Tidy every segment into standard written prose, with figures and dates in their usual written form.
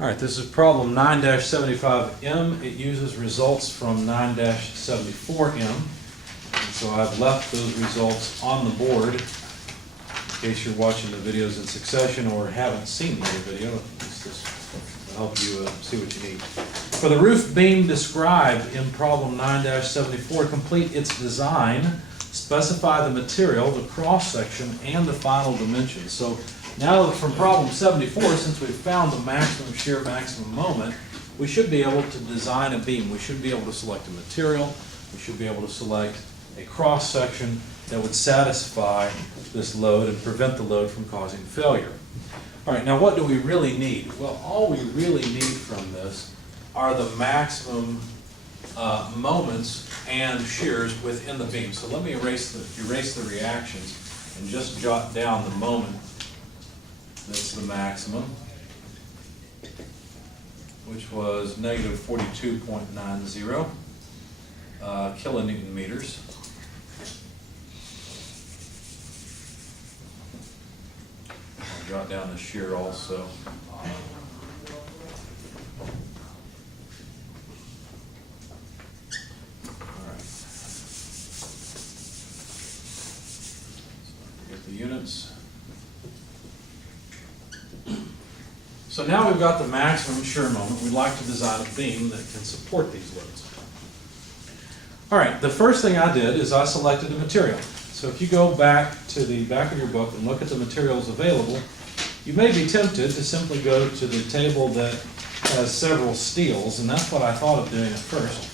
All right, this is problem 9-75M. It uses results from 9-74M. And so I've left those results on the board in case you're watching the videos in succession or haven't seen the other video. This will help you see what you need. For the roof beam described in problem 9-74, complete its design, specify the material, the cross-section, and the final dimensions. So now from problem 74, since we've found the maximum shear maximum moment, we should be able to design a beam. We should be able to select a material. We should be able to select a cross-section that would satisfy this load and prevent the load from causing failure. All right, now what do we really need? Well, all we really need from this are the maximum moments and shears within the beam. So let me erase the reactions and just jot down the moment. That's the maximum, which was negative 42.90 kilonewton meters. I'll jot down the shear also. Get the units. So now we've got the maximum shear moment. We'd like to design a beam that can support these loads. All right, the first thing I did is I selected a material. So if you go back to the back of your book and look at the materials available, you may be tempted to simply go to the table that has several steels, and that's what I thought of doing at first.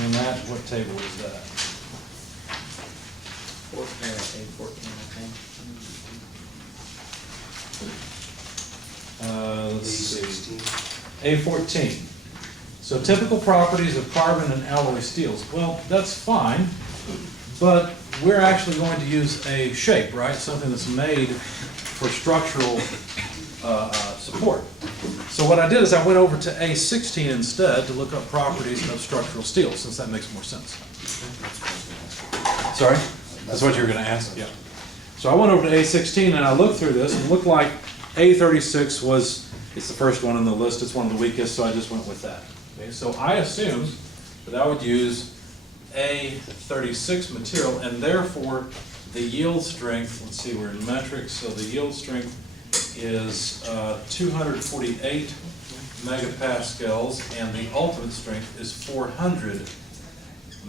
And what table is that? A14, I think. Let's see. A14. So typical properties of carbon and alloy steels. Well, that's fine, but we're actually going to use a shape, right? Something that's made for structural support. So what I did is I went over to A16 instead to look up properties of structural steel, since that makes more sense. Sorry? That's what you were going to ask? Yeah. So I went over to A16 and I looked through this and it looked like A36 it's the first one on the list, it's one of the weakest, so I just went with that. Okay, so I assumed that I would use A36 material, and therefore the yield strength, let's see, we're in metric, so the yield strength is 248 megapascals, and the ultimate strength is 400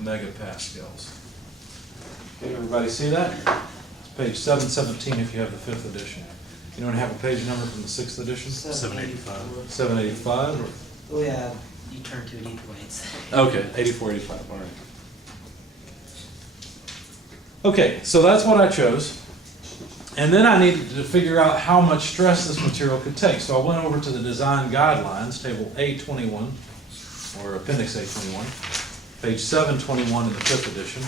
megapascals. Okay, everybody see that? It's page 717 if you have the 5th edition. You don't have a page number from the 6th edition? 785. 785? Oh yeah, you turn to it either way. Okay, 84, 85, all right. Okay, so that's what I chose. And then I needed to figure out how much stress this material could take. So I went over to the design guidelines, table A21, or appendix A21, page 721 in the 5th edition.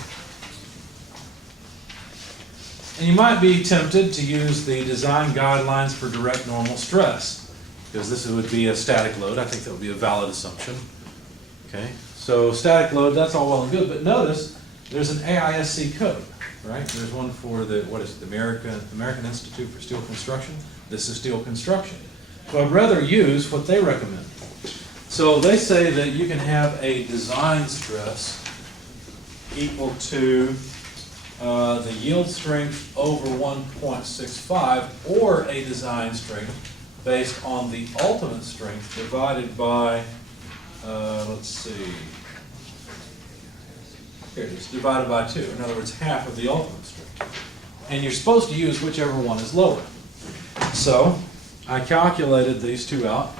And you might be tempted to use the design guidelines for direct normal stress, because this would be a static load. I think that would be a valid assumption. Okay, so static load, that's all well and good, but notice there's an AISC code, right? There's one for the, what is it, the American Institute for Steel Construction. This is steel construction. So I'd rather use what they recommend. So they say that you can have a design stress equal to the yield strength over 1.65, or a design strength based on the ultimate strength divided by, let's see, here it is, divided by 2. In other words, half of the ultimate strength. And you're supposed to use whichever one is lower. So I calculated these two out,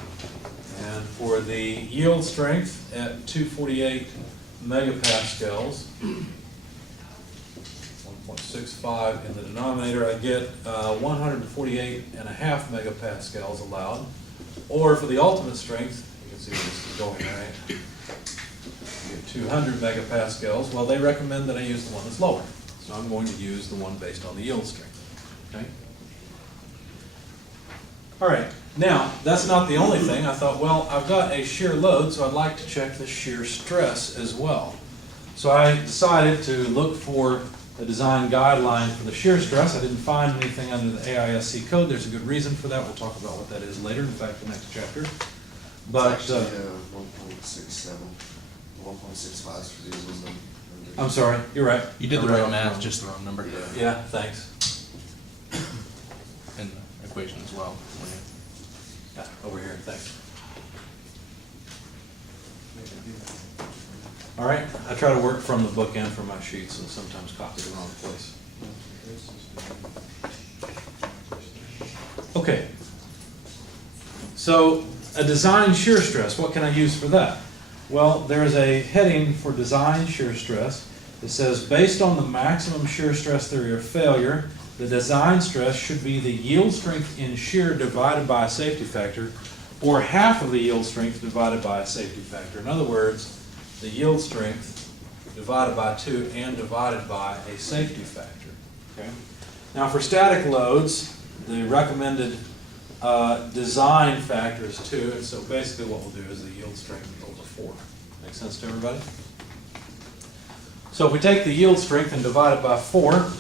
and for the yield strength at 248 megapascals, 1.65 in the denominator, I get 148.5 megapascals allowed. Or for the ultimate strength, you can see where this is going, right? You get 200 megapascals. Well, they recommend that I use the one that's lower. So I'm going to use the one based on the yield strength. Okay? All right. Now, that's not the only thing. I thought, well, I've got a shear load, so I'd like to check the shear stress as well. So I decided to look for a design guideline for the shear stress. I didn't find anything under the AISC code. There's a good reason for that. We'll talk about what that is later, in fact, the next chapter. But, It's actually 1.67, 1.65 for the aluminum. I'm sorry, you're right. You did the I'm right right. math, just the wrong number. Yeah. Yeah, thanks. In the equation as well. Yeah, over here, thanks. All right, I try to work from the book and from my sheets, and sometimes copy the wrong place. Okay. So, a design shear stress, what can I use for that? Well, there's a heading for design shear stress. It says, based on the maximum shear stress theory of failure, the design stress should be the yield strength in shear divided by a safety factor, or half of the yield strength divided by a safety factor. In other words, the yield strength divided by 2 and divided by a safety factor. Okay? Now for static loads, the recommended design factor is 2, and so basically what we'll do is the yield strength over 4. Make sense to everybody? So if we take the yield strength and divide it by 4,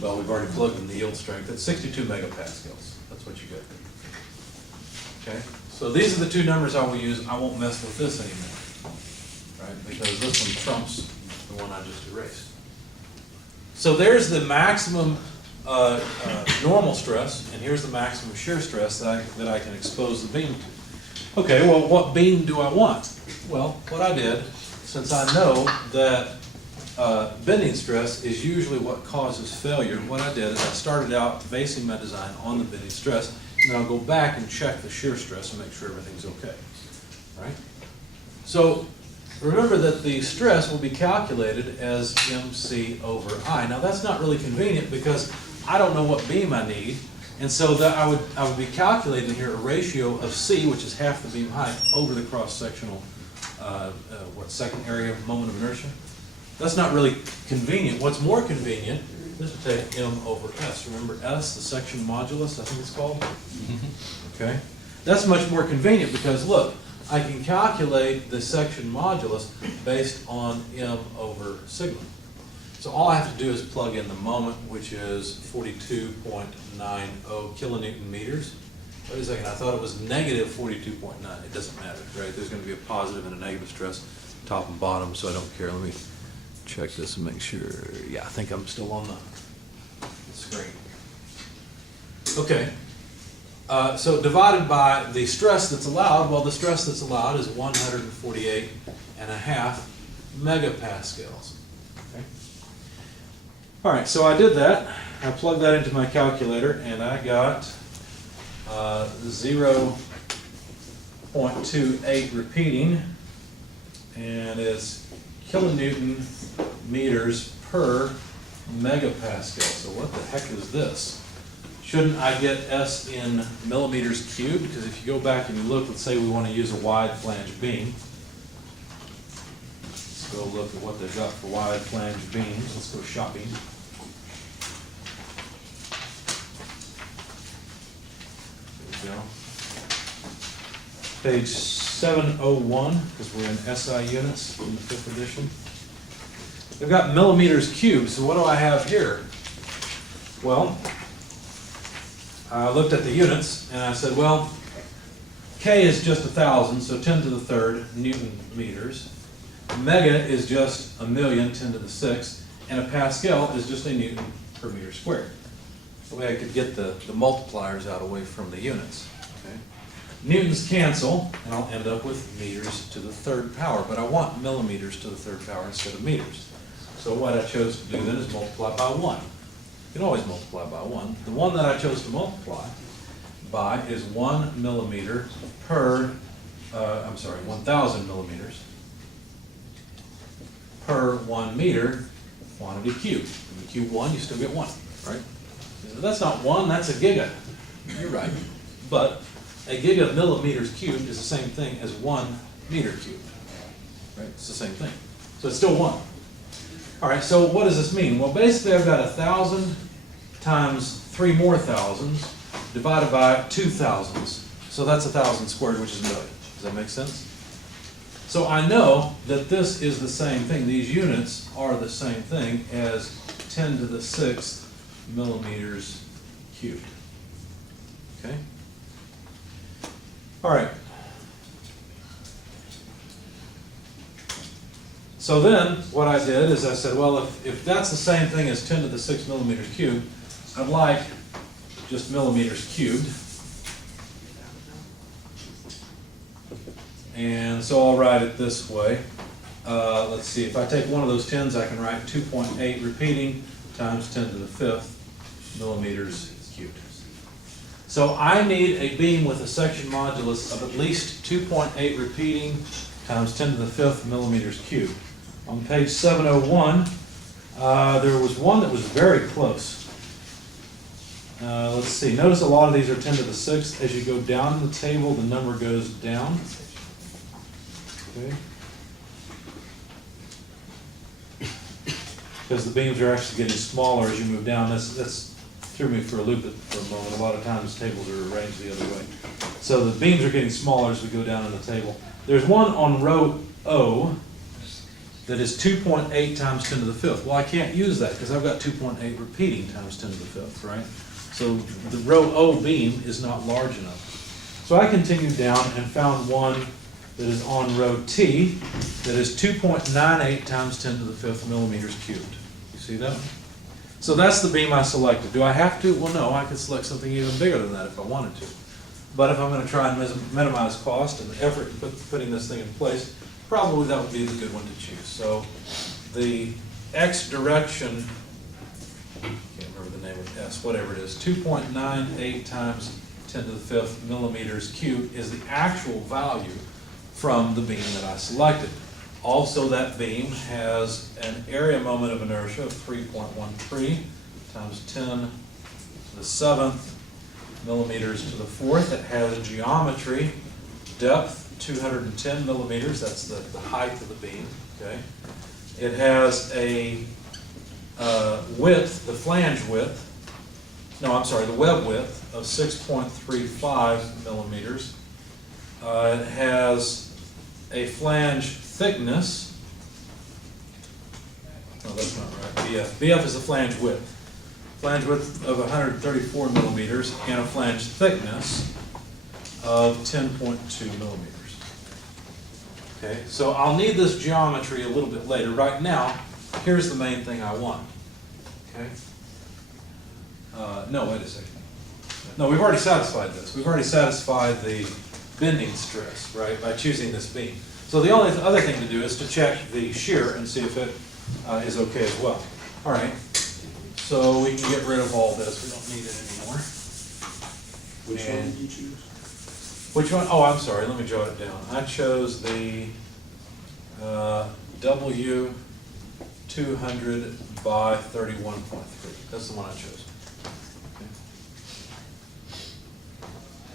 well, we've already plugged in the yield strength, it's 62 megapascals. That's what you get. Okay? So these are the two numbers I will use. I won't mess with this anymore, right? Because this one trumps the one I just erased. So there's the maximum normal stress, and here's the maximum shear stress that I can expose the beam to. Okay, well, what beam do I want? Well, what I did, since I know that bending stress is usually what causes failure, what I did is I started out basing my design on the bending stress, and then I'll go back and check the shear stress and make sure everything's okay, right? So remember that the stress will be calculated as MC over I. Now that's not really convenient because I don't know what beam I need, and so that I would be calculating here a ratio of C, which is half the beam height, over the cross-sectional second area of moment of inertia. That's not really convenient. What's more convenient is to take M over S. Remember S, the section modulus, I think it's called? Okay? That's much more convenient because, look, I can calculate the section modulus based on M over sigma. So all I have to do is plug in the moment, which is 42.90 kilonewton meters. Wait a second, I thought it was negative 42.9. It doesn't matter, right? There's going to be a positive and a negative stress, top and bottom, so I don't care. Let me check this and make sure. Yeah, I think I'm still on the screen. Okay. So divided by the stress that's allowed, well, the stress that's allowed is 148.5 megapascals. Okay. All right, so I did that. I plugged that into my calculator, and I got 0.28 repeating, and it's kilonewton meters per megapascal. So what the heck is this? Shouldn't I get S in millimeters cubed? Because if you go back and you look, let's say we want to use a wide flange beam. Let's go look at what they've got for wide flange beams. Let's go shopping. There we go. Page 701, because we're in SI units in the 5th edition. They've got millimeters cubed, so what do I have here? Well, I looked at the units and I said, well, K is just 1,000, so 10 to the 3rd Newton meters. Mega is just 1,000,000, 10 to the 6th, and a Pascal is just a Newton per meter squared. The way I could get the multipliers out away from the units. Okay? Newtons cancel, and I'll end up with meters to the 3rd power, but I want millimeters to the 3rd power instead of meters. So what I chose to do then is multiply by 1. You can always multiply by 1. The one that I chose to multiply by is 1 millimeter per, 1,000 millimeters per 1 meter quantity cubed. When you cube 1, you still get 1, right? That's not 1, that's a giga. You're right. But a giga millimeters cubed is the same thing as 1 meter cubed. Right? It's the same thing. So it's still 1. All right, so what does this mean? Well, basically I've got 1,000 times 3 more thousands divided by 2 thousands. So that's 1,000 squared, which is 1,000,000. Does that make sense? So I know that this is the same thing, these units are the same thing as 10 to the 6th millimeters cubed. Okay? All right. So then, what I did is I said, well, if that's the same thing as 10 to the 6 millimeters cubed, I'd like just millimeters cubed. And so I'll write it this way. Let's see, if I take one of those 10s, I can write 2.8 repeating times 10 to the 5th millimeters cubed. So I need a beam with a section modulus of at least 2.8 repeating times 10 to the 5th millimeters cubed. On page 701, there was one that was very close. Let's see, notice a lot of these are 10 to the 6th. As you go down the table, the number goes down. Okay. Because the beams are actually getting smaller as you move down. That's threw me for a loop for a moment. A lot of times tables are arranged the other way. So the beams are getting smaller as we go down in the table. There's one on row O that is 2.8 times 10 to the 5th. Well, I can't use that because I've got 2.8 repeating times 10 to the 5th, right? So the row O beam is not large enough. So I continued down and found one that is on row T that is 2.98 times 10 to the 5th millimeters cubed. You see that? So that's the beam I selected. Do I have to? Well, no, I could select something even bigger than that if I wanted to. But if I'm going to try and minimize cost and effort in putting this thing in place, probably that would be the good one to choose. So the X direction, can't remember the name of S, whatever it is, 2.98 times 10 to the 5th millimeters cubed is the actual value from the beam that I selected. Also, that beam has an area moment of inertia of 3.13 times 10 to the 7th millimeters to the 4th. It has a geometry, depth 210 millimeters, that's the height of the beam. Okay. It has a width, the flange width, no, I'm sorry, the web width of 6.35 millimeters. It has a flange thickness, no, that's not right, BF. BF is the flange width. Flange width of 134 millimeters and a flange thickness of 10.2 millimeters. Okay, so I'll need this geometry a little bit later. Right now, here's the main thing I want. Okay. No, wait a second. No, we've already satisfied this. We've already satisfied the bending stress, right, by choosing this beam. So the only other thing to do is to check the shear and see if it is okay as well. All right, so we can get rid of all this. We don't need it anymore. Which one did you choose? Which one? Oh, I'm sorry, let me jot it down. I chose the W 200 by 31.3. That's the one I chose.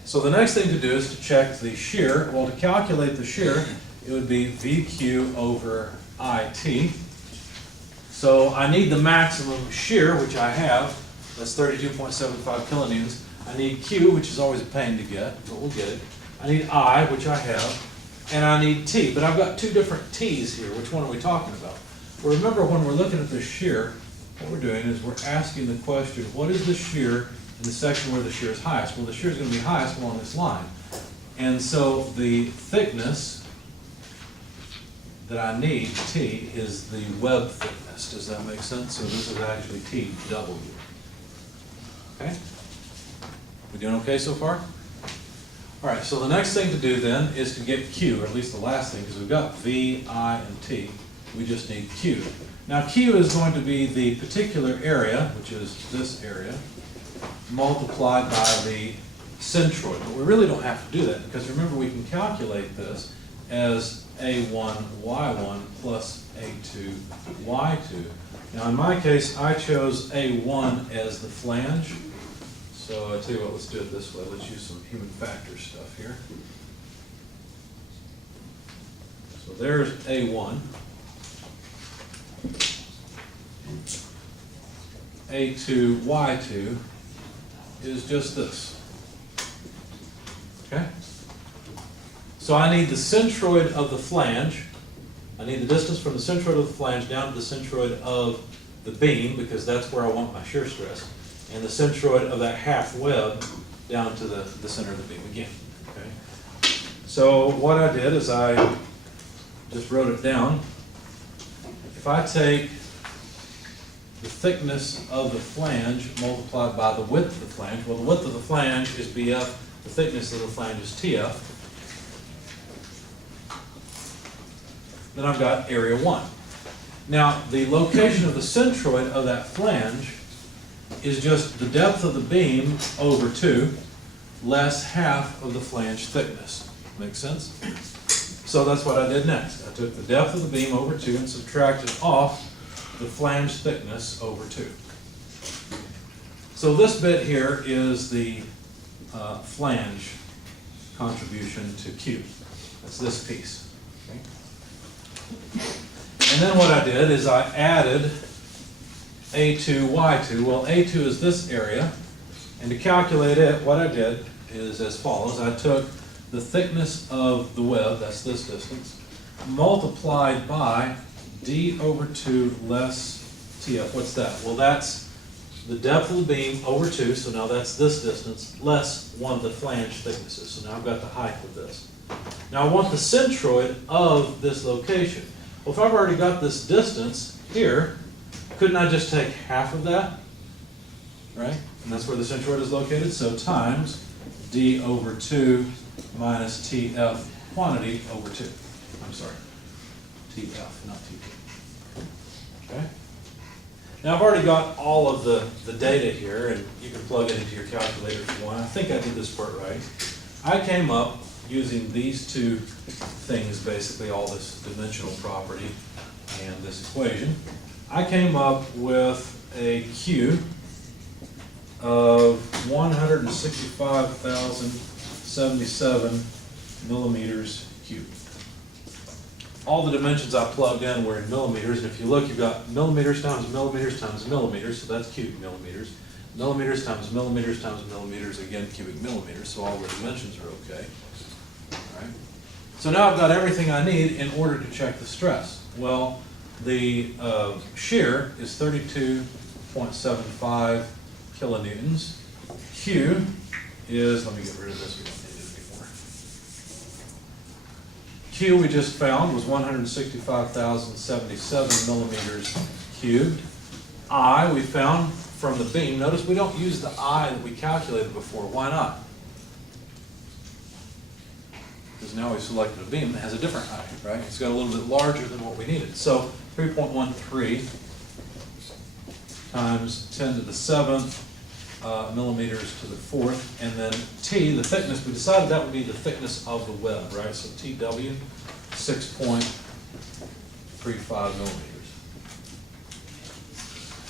So the next thing to do is to check the shear. Well, to calculate the shear, it would be VQ over IT. So I need the maximum shear, which I have. That's 32.75 kilonewtons. I need Q, which is always a pain to get, but we'll get it. I need I, which I have, and I need T. But I've got two different T's here. Which one are we talking about? Well, remember when we're looking at the shear, what we're doing is we're asking the question, what is the shear in the section where the shear is highest? Well, the shear is going to be highest along this line. And so the thickness that I need, T, is the web thickness. Does that make sense? So this is actually TW. Okay? We doing okay so far? All right, so the next thing to do then is to get Q, or at least the last thing, because we've got V, I, and T. We just need Q. Now Q is going to be the particular area, which is this area, multiplied by the centroid. But we really don't have to do that, because remember we can calculate this as A1, Y1 plus A2, Y2. Now in my case, I chose A1 as the flange. So I tell you what, let's do it this way. Let's use some human factor stuff here. So there's A1. A2, Y2 is just this. Okay? So I need the centroid of the flange. I need the distance from the centroid of the flange down to the centroid of the beam, because that's where I want my shear stress, and the centroid of that half web down to the center of the beam again. Okay? So what I did is I just wrote it down. If I take the thickness of the flange multiplied by the width of the flange, well, the width of the flange is BF, the thickness of the flange is TF, then I've got area 1. Now, the location of the centroid of that flange is just the depth of the beam over 2 less half of the flange thickness. Make sense? So that's what I did next. I took the depth of the beam over 2 and subtracted off the flange thickness over 2. So this bit here is the flange contribution to Q. That's this piece. Okay? And then what I did is I added A2, Y2. Well, A2 is this area, and to calculate it, what I did is as follows. I took the thickness of the web, that's this distance, multiplied by D over 2 less TF. What's that? Well, that's the depth of the beam over 2, so now that's this distance, less one of the flange thicknesses. So now I've got the height of this. Now I want the centroid of this location. Well, if I've already got this distance here, couldn't I just take half of that? Right? And that's where the centroid is located. So times D over 2 minus TF quantity over 2. I'm sorry. TF, not TP. Okay? Now I've already got all of the data here, and you can plug it into your calculator if you want. I think I did this part right. I came up using these two things, basically all this dimensional property and this equation. I came up with a Q of 165,077 millimeters cubed. All the dimensions I plugged in were in millimeters, and if you look, you've got millimeters times millimeters times millimeters, so that's cubic millimeters. Millimeters times millimeters times millimeters, again, cubic millimeters, so all the dimensions are okay. All right. So now I've got everything I need in order to check the stress. Well, the shear is 32.75 kilonewtons. Q is, let me get rid of this, we don't need it anymore. Q we just found was 165,077 millimeters cubed. I we found from the beam. Notice we don't use the I that we calculated before. Why not? Because now we've selected a beam that has a different height, right? It's got a little bit larger than what we needed. So 3.13 times 10 to the 7th millimeters to the 4th, and then T, the thickness, we decided that would be the thickness of the web, right? So TW, 6.35 millimeters.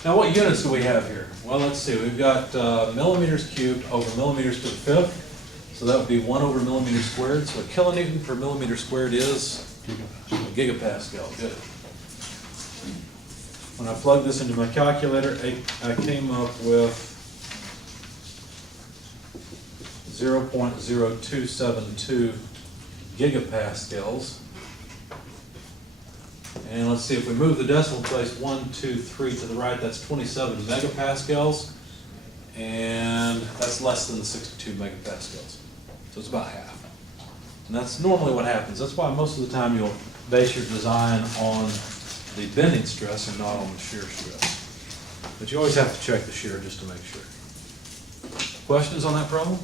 Now what units do we have here? Well, let's see, we've got millimeters cubed over millimeters to the 5th, so that would be 1 over millimeter squared. So a kilonewton per millimeter squared is a gigapascal. Good. When I plug this into my calculator, I came up with 0.0272 gigapascals. And let's see, if we move the decimal place 1, 2, 3 to the right, that's 27 megapascals. And that's less than the 62 megapascals. So it's about half. And that's normally what happens. That's why most of the time you'll base your design on the bending stress and not on the shear stress. But you always have to check the shear just to make sure. Questions on that problem?